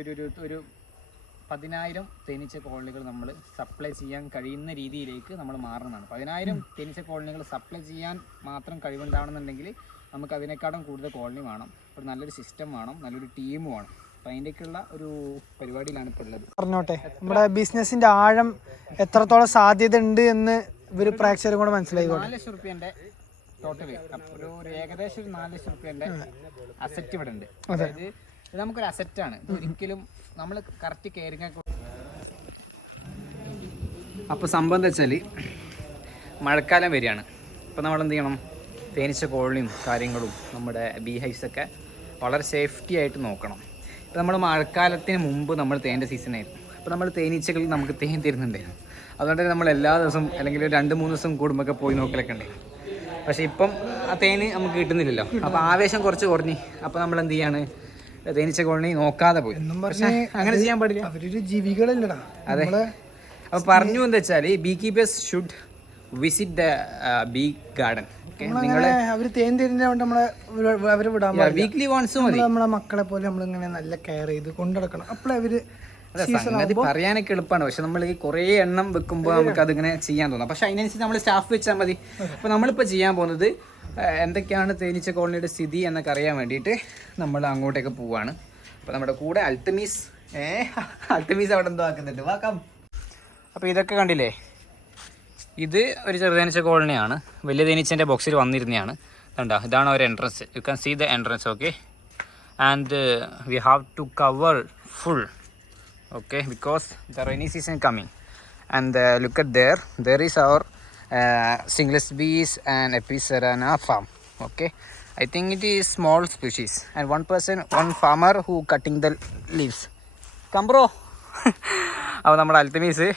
ഒരു 10,000 തേനീച്ച കോളനികൾ നമ്മൾ സപ്ലൈ ചെയ്യാൻ കഴിയുന്ന രീതിയിലേക്ക് നമ്മൾ മാറുന്നതാണ്. 10,000 തേനീച്ച കോളനികൾ സപ്ലൈ ചെയ്യാൻ മാത്രം കഴിവുണ്ടാവണമെന്നുണ്ടെങ്കിൽ നമുക്ക് അതിനേക്കാളും കൂടുതൽ കോളനി വേണം, ഒരു നല്ലൊരു സിസ്റ്റം വേണം, നല്ലൊരു ടീം വേണം. അപ്പം അതിൻ്റെയൊക്കെയുള്ള ഒരു പരിപാടിയിലാണ് ഇപ്പോൾ ഉള്ളത്. പറഞ്ഞോട്ടെ, നമ്മുടെ ബിസിനസിന്റെ ആഴം എത്രത്തോളം സാധ്യത ഉണ്ട് എന്ന് ഇവർ പ്രേക്ഷകരും കൂടെ മനസ്സിലായി. 4 ലക്ഷം റുപ്യൻ്റെ ടോട്ടൽ ഒരു ഏകദേശം ഒരു 4 ലക്ഷം റുപ്യൻ്റെ അസറ്റ് ഇവിടെ ഉണ്ട്. അതായത് ഇത് നമുക്കൊരു അസറ്റാണ്. ഇത് ഒരിക്കലും നമ്മൾ കറക്റ്റ് കെയറിങ്. അപ്പോൾ സംഭവം എന്താ വെച്ചാൽ മഴക്കാലം വരികയാണ്. അപ്പോൾ നമ്മൾ എന്ത് ചെയ്യണം, തേനീച്ച കോളനിയും കാര്യങ്ങളും നമ്മുടെ ബീ ഹൈവ്സൊക്കെ വളരെ സേഫ്റ്റി ആയിട്ട് നോക്കണം. ഇപ്പോൾ നമ്മൾ മഴക്കാലത്തിന് മുമ്പ് നമ്മൾ തേൻ്റെ സീസണായിരുന്നു. അപ്പോൾ നമ്മൾ തേനീച്ചകൾ നമുക്ക് തേൻ തരുന്നുണ്ടായിരുന്നു. അതുകൊണ്ട് തന്നെ നമ്മൾ എല്ലാ ദിവസവും അല്ലെങ്കിൽ 2-3 ദിവസം കൂടുമ്പോഴൊക്കെ പോയി നോക്കലൊക്കെ ഉണ്ടായിരുന്നു. പക്ഷേ ഇപ്പം ആ തേന് നമുക്ക് കിട്ടുന്നില്ലല്ലോ. അപ്പോൾ ആവേശം കുറച്ച് കുറഞ്ഞ് അപ്പോൾ നമ്മൾ എന്ത് ചെയ്യാണ്, തേനീച്ച കോളനി നോക്കാതെ പോയി. പക്ഷേ അങ്ങനെ ചെയ്യാൻ പാടില്ല, അവരൊരു ജീവികളല്ലടാ. അതെ. അപ്പോൾ പറഞ്ഞു എന്താ വെച്ചാൽ bee keepers should visit the bee garden. അവര് തേൻ തരുന്നതുകൊണ്ട് നമ്മളെ അവര് വിടാൻ വീക്ക്ലി വൺസ് മതി. നമ്മളെ മക്കളെ പോലെ നമ്മളിങ്ങനെ നല്ല കെയർ ചെയ്ത് കൊണ്ടുനടക്കണം. അപ്പോഴേ അവര് സംഗതി പറയാനൊക്കെ എളുപ്പമാണ്. പക്ഷെ നമ്മൾ ഈ കുറേ എണ്ണം വെക്കുമ്പോൾ നമുക്ക് അതിങ്ങനെ ചെയ്യാൻ തോന്നാം. പക്ഷെ അതിനനുസരിച്ച് നമ്മൾ സ്റ്റാഫ് വെച്ചാൽ മതി. അപ്പോൾ നമ്മളിപ്പോൾ ചെയ്യാൻ പോകുന്നത് എന്തൊക്കെയാണ് തേനീച്ച കോളനിയുടെ സ്ഥിതി എന്നൊക്കെ അറിയാൻ വേണ്ടിയിട്ട് നമ്മൾ അങ്ങോട്ടേക്ക് പോവുകയാണ്. അപ്പോൾ നമ്മുടെ കൂടെ അൽത്തമീസ് അവിടെ എന്തോ ആക്കുന്നുണ്ട്, വാക്കാം. അപ്പോൾ ഇതൊക്കെ കണ്ടില്ലേ, ഇത് ഒരു ചെറുതേനീച്ച കോളനിയാണ്. വലിയ തേനീച്ചൻ്റെ ബോക്സിൽ വന്നിരുന്നതാണ്. കണ്ടോ, ഇതാണ് ഒരു entrance. You can see the entrance. Okay, and we have to cover full. Okay, because the rainy season coming, and look at there is our stingless bees and Epicerana farm. Okay, I think it is small species, and one farmer who cutting the leaves. Come bro. അപ്പോൾ നമ്മുടെ അൽത്തമീസ്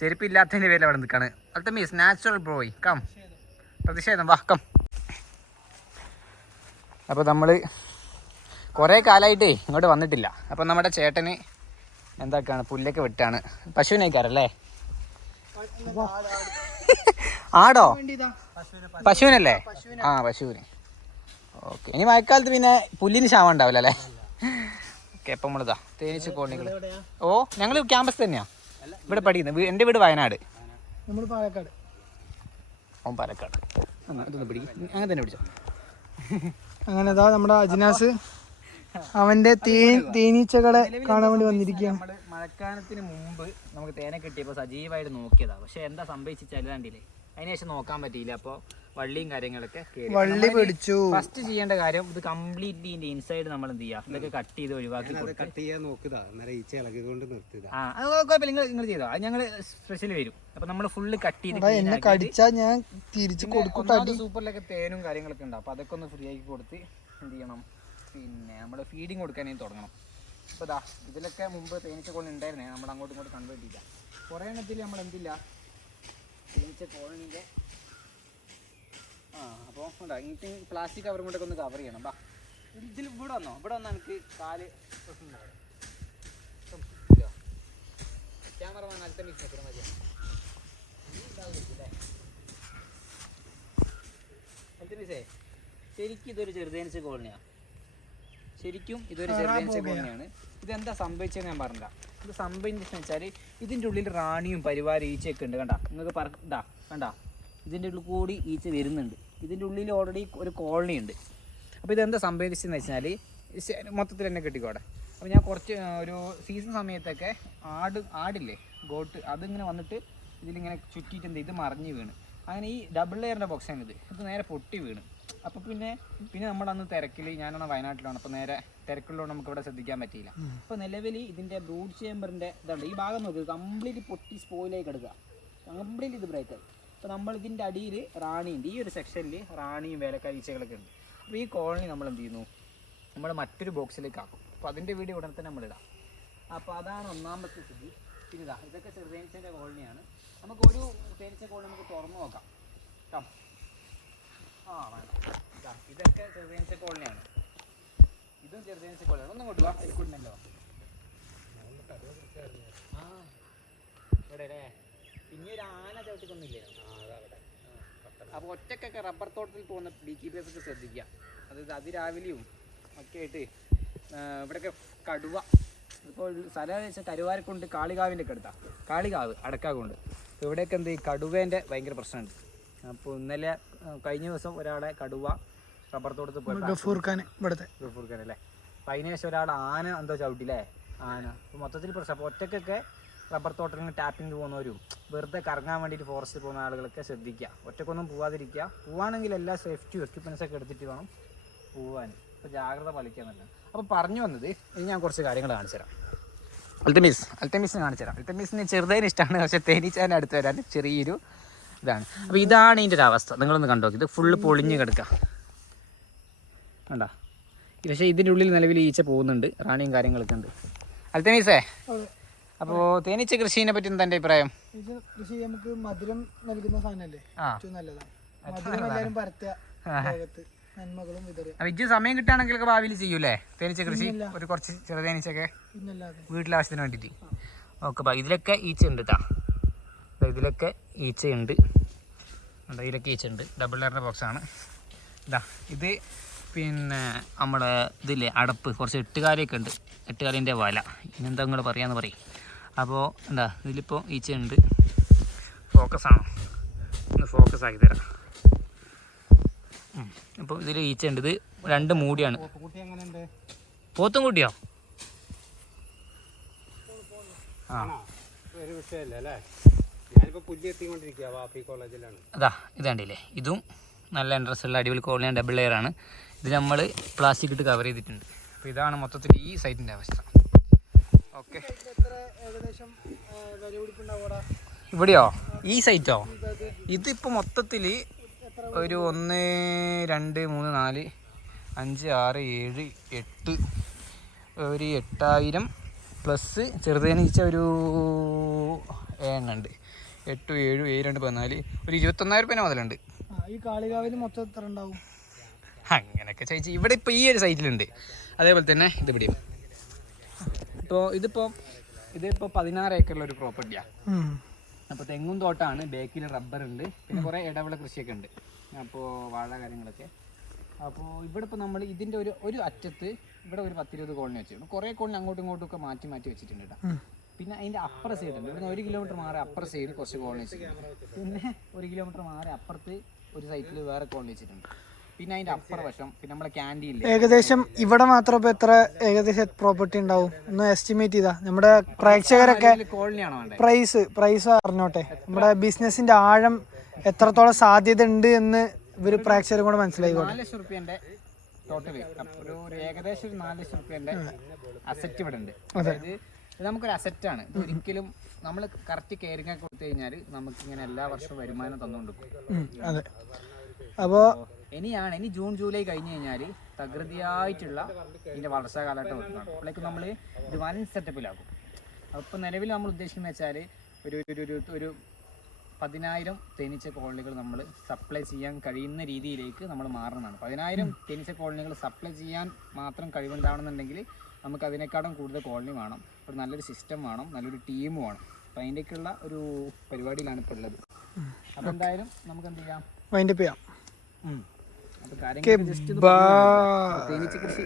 ചെരുപ്പില്ലാത്തതിൻ്റെ പേരിൽ അവിടെ നിൽക്കുകയാണ്. അൽത്തമീസ് natural ബ്രോയ്, come. പ്രതിഷേധം വാ, come. അപ്പോൾ നമ്മൾ കുറേ കാലമായിട്ടേ ഇങ്ങോട്ട് വന്നിട്ടില്ല. അപ്പോൾ നമ്മുടെ ചേട്ടന് എന്താക്കാണ്, പുല്ലൊക്കെ വിട്ടാണ്. പശുവിനേക്കാറല്ലേ? ആടോ, പശുവിനല്ലേ? ആ, പശുവിന്. ഓക്കെ, ഇനി മഴക്കാലത്ത് പിന്നെ പുല്ലിന് ക്ഷാമം ഉണ്ടാവില്ല അല്ലേ? ഓക്കെ, അപ്പം നമ്മളിതാ തേനീച്ച കോളനികൾ. ഓ, ഞങ്ങൾ ക്യാമ്പസ് തന്നെയാ ഇവിടെ പഠിക്കുന്നത്. എൻ്റെ വീട് വയനാട്, നമ്മൾ പാലക്കാട്. ഓൻ പാലക്കാട്. ഇതൊന്ന് പിടിക്കും, അങ്ങനെ തന്നെ പിടിച്ചോ. അങ്ങനെ ഇതാ നമ്മുടെ അജിനാസ് അവന്റെ തേനീച്ചകളെ കാണാൻ വേണ്ടി വന്നിരിക്കുകയാണ്. നമ്മള് മഴക്കാലത്തിന് മുമ്പ് നമുക്ക് തേനെ കിട്ടിയപ്പോൾ സജീവമായിട്ട് നോക്കിയതാ. പക്ഷെ എന്താ സംഭവിച്ചില്ലാണ്ടില്ലേ, അതിനുശേഷം നോക്കാൻ പറ്റിയില്ല. അപ്പോൾ വള്ളിയും കാര്യങ്ങളൊക്കെ വള്ളി പിടിച്ചു. ഫസ്റ്റ് ചെയ്യേണ്ട കാര്യം, ഇത് കംപ്ലീറ്റ്ലി ഇതിന്റെ ഇൻസൈഡ് നമ്മൾ എന്ത് ചെയ്യുക, ഇതൊക്കെ കട്ട് ചെയ്ത് ഒഴിവാക്കി നിങ്ങൾ ചെയ്തോ. അത് ഞങ്ങൾ സ്പെഷ്യൽ വരും. അപ്പൊ നമ്മൾ ഫുള്ള് കട്ട് ചെയ്ത് കടിച്ചാൽ ഞാൻ തിരിച്ചു കൊടുക്കും. സൂപ്പറിലൊക്കെ തേനും കാര്യങ്ങളൊക്കെ ഉണ്ടാവും. അപ്പൊ അതൊക്കെ ഒന്ന് ഫ്രീ ആക്കി കൊടുത്ത് എന്ത് ചെയ്യണം, പിന്നെ നമ്മൾ ഫീഡിങ് കൊടുക്കാനേ തുടങ്ങണം. അപ്പോൾ ഇതാ ഇതിലൊക്കെ മുമ്പ് തേനീച്ച കോളനി ഉണ്ടായിരുന്നേ, നമ്മൾ അങ്ങോട്ടും ഇങ്ങോട്ട് കൺവേർട്ട് ചെയ്യില്ല. കുറേ എണ്ണത്തിൽ നമ്മൾ എന്തില്ല തേനീച്ച കോളനിൻ്റെ അപ്പോൾ ഉണ്ടാ ഇങ്ങനത്തെ പ്ലാസ്റ്റിക് കവറും കൊണ്ടൊക്കെ ഒന്ന് കവർ ചെയ്യണം. ബാ, ഇതിൽ ഇവിടെ വന്നോ, ഇവിടെ വന്നാൽ എനിക്ക് കാല് ക്യാമറമാൻ അടുത്ത മിക്സ് നോക്കണം മതി. അടുത്ത മിസ്സേ, ശരിക്കും ഇതൊരു ചെറുതേനീച്ച കോളനിയാണ്. ശരിക്കും ഇതൊരു ചെറുതേനീച്ച കോളനിയാണ്. ഇതെന്താ സംഭവിച്ചതെന്ന് ഞാൻ പറഞ്ഞില്ല. ഇത് സംഭവിച്ചെന്ന് വെച്ചാൽ ഇതിൻ്റെ ഉള്ളിൽ റാണിയും പരിവാരം ഈച്ചയൊക്കെ ഉണ്ട്. കണ്ടാ, നിങ്ങൾക്ക് കണ്ടാ, ഇതിൻ്റെ ഉള്ളിൽ കൂടി ഈച്ച വരുന്നുണ്ട്. ഇതിൻ്റെ ഉള്ളിൽ ഓൾറെഡി ഒരു കോളനി ഉണ്ട്. അപ്പോൾ ഇതെന്താ സംഭവിച്ചതെന്ന് വെച്ചാൽ മൊത്തത്തിൽ തന്നെ കിട്ടിക്കോടെ. അപ്പോൾ ഞാൻ കുറച്ച് ഒരു സീസൺ സമയത്തൊക്കെ ആടില്ലേ, ഗോട്ട്, അതിങ്ങനെ വന്നിട്ട് ഇതിലിങ്ങനെ ചുറ്റിയിട്ട് എന്ത് ഇത് മറിഞ്ഞ് വീണ്. അങ്ങനെ ഈ ഡബിൾ ലെയറിൻ്റെ ബോക്സാണിത്. ഇത് നേരെ പൊട്ടി വീണ്. അപ്പോൾ പിന്നെ നമ്മളന്ന് തിരക്കിൽ, ഞാനാണ് വയനാട്ടിലാണ്. അപ്പോൾ നേരെ തിരക്കുള്ളതുകൊണ്ട് നമുക്ക് ഇവിടെ ശ്രദ്ധിക്കാൻ പറ്റിയില്ല. അപ്പോൾ നിലവിൽ ഇതിൻ്റെ ബ്രൂഡ് ചേമ്പറിൻ്റെ ഇതുണ്ട്, ഈ ഭാഗം നോക്കുക, കംപ്ലീറ്റ് പൊട്ടി സ്പോയിലായി കിടക്കുക, കംപ്ലീറ്റ് ഇത് ബ്രേക്കായി. അപ്പോൾ നമ്മൾ ഇതിൻ്റെ അടിയിൽ റാണിയുണ്ട്, ഈ ഒരു സെക്ഷനിൽ റാണിയും വേലക്കാരീച്ചകളൊക്കെ ഉണ്ട്. അപ്പോൾ ഈ കോളനി നമ്മൾ എന്ത് ചെയ്യുന്നു, നമ്മൾ മറ്റൊരു ബോക്സിലേക്ക് ആക്കും. അപ്പോൾ അതിൻ്റെ വീഡിയോ ഉടനെ തന്നെ നമ്മളിടാം. അപ്പോൾ അതാണ് ഒന്നാമത്തെ സ്ഥിതി. പിന്നെ ഇതൊക്കെ ചെറുതേനീച്ചൻ്റെ കോളനിയാണ്. നമുക്ക് ഒരു തേനീച്ച കോളനി നമുക്ക് തുറന്നു നോക്കാം. വേണ്ട, ഇതൊക്കെ ചെറുതേനീച്ച കോളനിയാണ്. ഇതും ചെറുതേനീച്ച കോളനിയാണ്. ഒന്നും കൊണ്ടുപോകാം, എടുക്കണ്ടല്ലോ. ഇവിടെ അല്ലേ, പിന്നെ ഒരു ആന ചവിട്ടിക്കൊന്നില്ലേ. അപ്പോൾ ഒറ്റക്കൊക്കെ റബ്ബർ തോട്ടത്തിൽ പോകുന്ന ബീ കീപ്പേഴ്സൊക്കെ ശ്രദ്ധിക്കുക. അതായത് അതിരാവിലെയും ഒക്കെ ആയിട്ട് ഇവിടെയൊക്കെ കടുവ ഇപ്പോൾ സ്ഥലം വെച്ചാൽ കരുവാരക്കുണ്ട് കാളികാവിൻ്റെ ഒക്കെ അടുത്താണ്. കാളികാവ് അടക്കാകുണ്ട്. അപ്പോൾ ഇവിടെയൊക്കെ എന്ത് ഈ കടുവേൻ്റെ ഭയങ്കര പ്രശ്നമുണ്ട്. അപ്പോൾ ഇന്നലെ കഴിഞ്ഞ ദിവസം ഒരാളെ കടുവ റബ്ബർ തോട്ടത്ത് പോയിട്ട് ഗഫൂർ ഖാൻ അല്ലേ. അപ്പോൾ അതിന് ശേഷം ഒരാൾ ആന എന്തോ ചവിട്ടില്ലേ, ആന. അപ്പോൾ മൊത്തത്തിൽ പ്രശ്നം. അപ്പോൾ ഒറ്റക്കൊക്കെ റബ്ബർ തോട്ടത്തിൽ ടാപ്പിംഗ് പോകുന്നവരും വെറുതെ കറങ്ങാൻ വേണ്ടിയിട്ട് ഫോറസ്റ്റിൽ പോകുന്ന ആളുകളൊക്കെ ശ്രദ്ധിക്കുക. ഒറ്റക്കൊന്നും പോവാതിരിക്കുക. പോവുകയാണെങ്കിൽ എല്ലാ സേഫ്റ്റി എക്യുപ്മെൻറ്റ്സൊക്കെ എടുത്തിട്ട് വേണം പോവാൻ. അപ്പോൾ ജാഗ്രത പാലിക്കുക എന്നല്ല. അപ്പോൾ പറഞ്ഞു വന്നത് ഇനി ഞാൻ കുറച്ച് കാര്യങ്ങൾ കാണിച്ചു തരാം. അൽത്തമീസിന് കാണിച്ചു തരാം. അൽത്തമീസിന് ചെറുതായി ഇഷ്ടമാണ്, പക്ഷേ തേനീച്ചാൻ അടുത്ത് വരാൻ ചെറിയൊരു ഇതാണ്. അപ്പോൾ ഇതാണ് ഇതിൻ്റെ ഒരു അവസ്ഥ. നിങ്ങളൊന്ന് കണ്ടോ, ഇത് ഫുള്ള് പൊളിഞ്ഞ് കിടക്കുക കണ്ടാ. പക്ഷേ ഇതിൻ്റെ ഉള്ളിൽ നിലവിൽ ഈച്ച പോകുന്നുണ്ട്, റാണിയും കാര്യങ്ങളൊക്കെ ഉണ്ട്. അൽത്തമീസേ, അപ്പോൾ തേനീച്ച കൃഷിനെ പറ്റി എന്താ എൻ്റെ അഭിപ്രായം? ഇത് കൃഷി നമുക്ക് മധുരം നൽകുന്ന സാധനമല്ലേ, ഏറ്റവും നല്ലതാണ്. മധുരം എല്ലാവരും പരത്തുക, നന്മകളും വിതറുക. അപ്പോൾ ഇജ്ജ് സമയം കിട്ടുകയാണെങ്കിൽ ഭാവിയിൽ ചെയ്യൂലേ തേനീച്ച കൃഷി? ഒരു കുറച്ച് ചെറു തേനീച്ചൊക്കെ വീട്ടിലാവശ്യത്തിന് വേണ്ടിയിട്ട്. ഓക്കെ, ഇതിലൊക്കെ ഈച്ച ഉണ്ട് കേട്ടോ. ഇതിലൊക്കെ ഈച്ചയുണ്ട്, ഇതിലൊക്കെ ഈച്ചയുണ്ട്. ഡബിൾ ലെയറിൻ്റെ ബോക്സാണ് ഇതാ. ഇത് പിന്നെ നമ്മുടെ ഇതില്ലേ അടപ്പ്, കുറച്ച് എട്ടുകാലിയൊക്കെ ഉണ്ട്. എട്ടുകാലിൻ്റെ വല, ഇനെന്താ നിങ്ങൾ പറയാമെന്ന് പറയും. അപ്പോൾ എന്താ ഇതിലിപ്പോൾ ഈച്ചയുണ്ട്. ഫോക്കസാണോ? ഒന്ന് ഫോക്കസ് ആക്കി തരാം. അപ്പോൾ ഇതിൽ ഈച്ചയുണ്ട്. ഇത് 2 മൂടിയാണ്. പോത്തും കുട്ടിയോ? ആ, ഒരു വിഷയമല്ല അല്ലേ. അതാ ഇത് കണ്ടില്ലേ, ഇതും നല്ല ഇൻട്രസ്റ്റ് ഉള്ള അടിപൊളി കോളനിയാണ്. ഡബിൾ ലെയർ ആണ്. ഇത് നമ്മൾ പ്ലാസ്റ്റിക് ഇട്ട് കവർ ചെയ്തിട്ടുണ്ട്. അപ്പോൾ ഇതാണ് മൊത്തത്തിൽ ഈ സൈറ്റിൻ്റെ അവസ്ഥ. ഓക്കെ, ഇവിടെയോ ഈ സൈറ്റോ? ഇതിപ്പോൾ മൊത്തത്തിൽ ഒരു 1 2 3 4 5 6 7 8 ഒരു 8000 പ്ലസ് ചെറുതേനീച്ച ഒരു 7 ഉണ്ട്. 8 7 7 2 14 ഒരു 21,000 രൂപ മുതലുണ്ട്. ഈ കാളികാവിൽ മൊത്തം എത്ര ഉണ്ടാവും? അങ്ങനെയൊക്കെ ചോദിച്ചു. ഇവിടെ ഇപ്പോൾ ഈ ഒരു സൈറ്റിലുണ്ട്. അതേപോലെ തന്നെ ഇതിവിടെയും. ഇതിപ്പോൾ 16 ഏക്കറിലൊരു പ്രോപ്പർട്ടിയാണ്. അപ്പോൾ തെങ്ങും തോട്ടമാണ്, ബാക്കിൽ റബ്ബർ ഉണ്ട്, പിന്നെ കുറേ ഇടവിള കൃഷിയൊക്കെ ഉണ്ട്. അപ്പോൾ വാഴ കാര്യങ്ങളൊക്കെ. അപ്പോൾ ഇവിടെ ഇപ്പോൾ നമ്മൾ ഇതിൻ്റെ ഒരു അറ്റത്ത് ഇവിടെ ഒരു 10-20 കോളനി വെച്ചിട്ടുണ്ട്. കുറേ കോളനി അങ്ങോട്ടും ഇങ്ങോട്ടും ഒക്കെ മാറ്റി വെച്ചിട്ടുണ്ട് കേട്ടോ. പിന്നെ അതിൻ്റെ അപ്പുറ സൈഡ് ഉണ്ട്. ഇവിടുന്ന് 1 കിലോമീറ്റർ മാറി അപ്പുറ സൈഡ് കുറച്ച് കോളനി വെച്ചിട്ടുണ്ട്. പിന്നെ 1 കിലോമീറ്റർ മാറി അപ്പുറത്ത് ഒരു സൈറ്റിൽ വേറെ കോളനി വെച്ചിട്ടുണ്ട്. പിന്നെ അതിൻ്റെ അപ്പുറ വശം പിന്നെ നമ്മളെ ക്യാൻറ്റീൻ. ഏകദേശം ഇവിടെ മാത്രം ഇപ്പോൾ എത്ര ഏകദേശം പ്രോപ്പർട്ടി ഉണ്ടാവും ഒന്ന് എസ്റ്റിമേറ്റ് ചെയ്താ നമ്മുടെ പ്രേക്ഷകരൊക്കെ കോളനിയാണോ വേണ്ടത്? പ്രൈസ് അറിഞ്ഞോട്ടെ. നമ്മുടെ ബിസിനസിന്റെ ആഴം എത്രത്തോളം സാധ്യത ഉണ്ട് എന്ന് ഇവര് പ്രേക്ഷകരും കൂടെ മനസ്സിലായിക്കോട്ടെ. 4 ലക്ഷം റുപ്യന്റെ ടോട്ടൽ ഒരു ഏകദേശം 4 ലക്ഷം റുപ്യന്റെ അസറ്റ് ഇവിടെ ഉണ്ട്. അതായത് ഇത് നമുക്കൊരു അസറ്റാണ്. ഒരിക്കലും നമ്മൾ കറക്റ്റ് കെയറിംഗ് ഒക്കെ കൊടുത്തു കഴിഞ്ഞാൽ നമുക്ക് ഇങ്ങനെ എല്ലാ വർഷവും വരുമാനം തന്നുകൊണ്ടിരിക്കും. അതെ. അപ്പോൾ ഇനി ജൂൺ ജൂലൈ കഴിഞ്ഞ് കഴിഞ്ഞാൽ തകൃതിയായിട്ടുള്ള ഇതിൻ്റെ വളർച്ചാ കാലഘട്ടം വെക്കണം. അപ്പോഴേക്കും നമ്മൾ ഇത് വൻ സെറ്റപ്പിലാക്കും. അപ്പോൾ നിലവിൽ നമ്മൾ ഉദ്ദേശിക്കുന്നത് വെച്ചാൽ ഒരു 10,000 തേനീച്ച കോളനികൾ നമ്മൾ സപ്ലൈ ചെയ്യാൻ കഴിയുന്ന രീതിയിലേക്ക് നമ്മൾ മാറുന്നതാണ്. 10,000 തേനീച്ച കോളനികൾ സപ്ലൈ ചെയ്യാൻ മാത്രം കഴിവുണ്ടാവണമെന്നുണ്ടെങ്കിൽ നമുക്ക് അതിനേക്കാളും കൂടുതൽ കോളനി വേണം, ഒരു നല്ലൊരു സിസ്റ്റം വേണം, നല്ലൊരു ടീം വേണം. അപ്പോൾ അതിൻ്റെയൊക്കെയുള്ള ഒരു പരിപാടിയിലാണ് ഇപ്പോൾ ഉള്ളത്. അപ്പോൾ എന്തായാലും നമുക്ക് എന്ത് ചെയ്യാം, വൈൻഡപ്പ് ചെയ്യാം. അപ്പോൾ കാര്യങ്ങൾ ജസ്റ്റ് തേനീച്ച കൃഷി